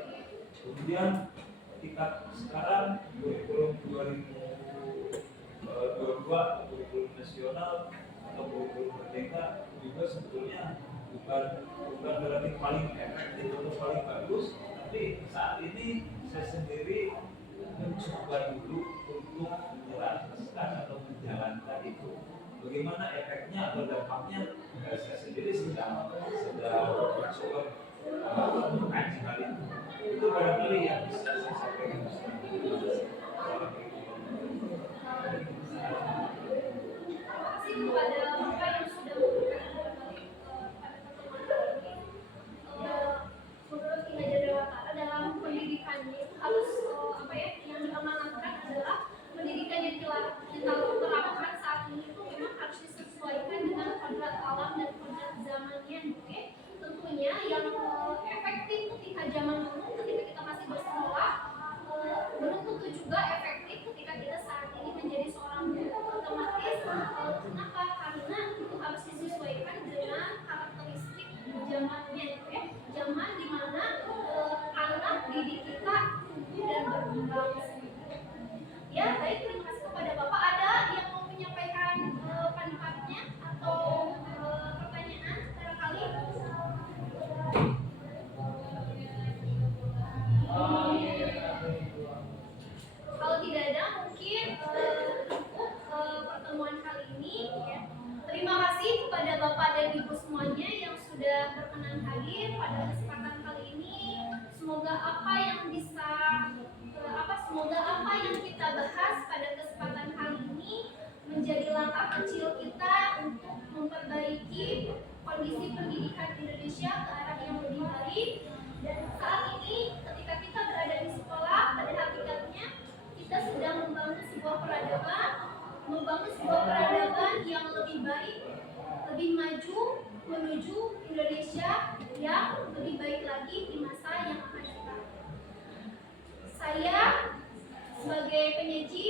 Kemudian ketika sekarang kurikulum 2022 kurikulum nasional atau kurikulum merdeka juga sebetulnya bukan berarti paling efektif atau paling bagus, tapi saat ini saya sendiri mencoba dulu untuk menjelaskan atau menjalankan itu. Bagaimana efeknya atau dampaknya, saya sendiri sedang mencoba mengkaji hal itu. Itu barangkali yang bisa saya sampaikan. Terima kasih kepada Bapak yang sudah memberikan informasi pada pertemuan kali ini. Menurut kinerja Dewatara dalam pendidikannya itu harus yang diamanatkan adalah pendidikan yang kita terapkan saat ini itu memang harus disesuaikan dengan kodrat alam dan kodrat zamannya. Tentunya yang efektif ketika zaman dulu ketika kita masih bersekolah belum tentu juga efektif ketika kita saat ini menjadi seorang guru. Otomatis kenapa? Karena itu harus disesuaikan dengan karakteristik zamannya zaman dimana anak didik kita tumbuh dan berkembang. Ya, baik, terima kasih kepada Bapak. Ada yang mau menyampaikan pendapatnya atau pertanyaan barangkali? Kalau tidak ada, mungkin cukup pertemuan kali ini. Ya. Terima kasih kepada Bapak dan Ibu semuanya yang sudah berkenan hadir pada kesempatan kali ini. Semoga apa yang kita bahas pada kesempatan kali ini menjadi langkah kecil kita untuk memperbaiki kondisi pendidikan Indonesia ke arah yang lebih baik. Dan saat ini ketika kita berada di sekolah, pada hakikatnya kita sedang membangun sebuah peradaban yang lebih baik, lebih maju menuju Indonesia yang lebih baik lagi di masa yang akan datang. Saya sebagai penyaji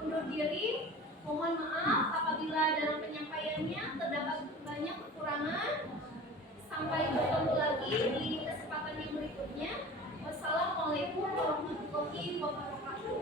undur diri. Mohon maaf apabila dalam penyampaiannya terdapat banyak kekurangan. Sampai bertemu lagi di kesempatan yang berikutnya. Wassalamualaikum warahmatullahi wabarakatuh.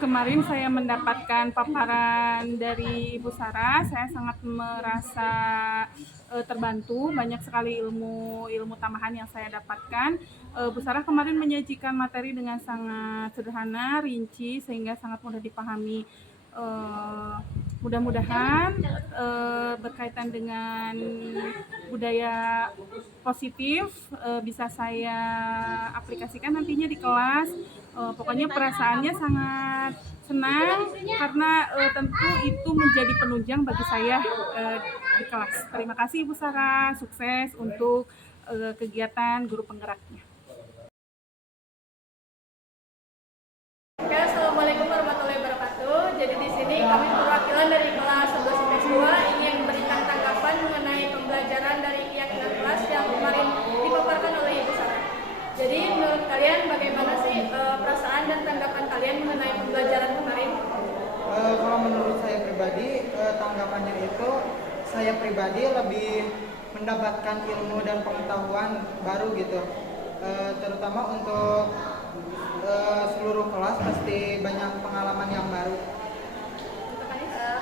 Kemarin saya mendapatkan paparan dari Ibu Sarah, saya sangat merasa terbantu, banyak sekali ilmu tambahan yang saya dapatkan. Bu Sarah kemarin menyajikan materi dengan sangat sederhana, rinci, sehingga sangat mudah dipahami. Mudah-mudahan berkaitan dengan budaya positif bisa saya aplikasikan nantinya di kelas. Pokoknya perasaannya sangat senang karena tentu itu menjadi penunjang bagi saya di kelas. Terima kasih Ibu Sarah, sukses untuk kegiatan guru penggeraknya. Assalamualaikum warahmatullahi wabarakatuh. Jadi di sini kami perwakilan dari kelas 11 IPS 2 ini yang memberikan tanggapan mengenai pembelajaran dari keyakinan kelas yang kemarin dipaparkan oleh Ibu Sarah. Jadi menurut kalian bagaimana sih perasaan dan tanggapan kalian mengenai pembelajaran kemarin? Kalau menurut saya pribadi, tanggapannya itu saya pribadi lebih mendapatkan ilmu dan pengetahuan baru gitu, terutama untuk seluruh kelas pasti banyak pengalaman yang baru.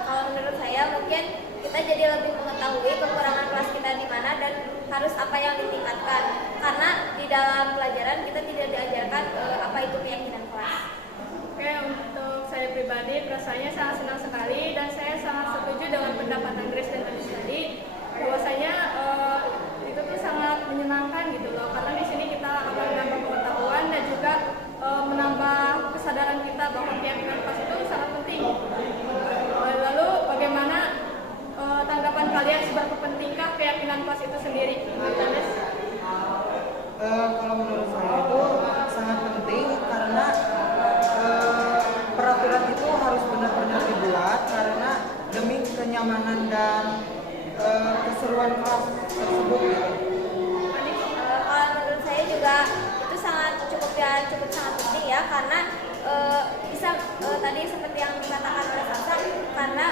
Kalau menurut saya mungkin kita jadi lebih mengetahui kekurangan kelas kita di mana dan harus apa yang ditingkatkan, karena di dalam pelajaran kita tidak diajarkan apa itu keyakinan kelas. rasanya sangat senang sekali dan saya sangat setuju dengan pendapat Grace dan Anis tadi bahwasanya itu tuh sangat menyenangkan gitu loh, karena di sini kita akan menambah pengetahuan dan juga menambah kesadaran kita bahwa keyakinan kelas itu sangat penting. Lalu bagaimana tanggapan kalian, seberapa pentingkah keyakinan kelas itu sendiri? Anis? Kalau menurut saya itu sangat penting karena peraturan itu harus benar-benar dibuat karena demi kenyamanan dan keseruan kelas tersebut gitu. Kalau menurut saya juga itu cukup sangat penting ya, karena bisa tadi seperti yang dikatakan oleh Sasa, karena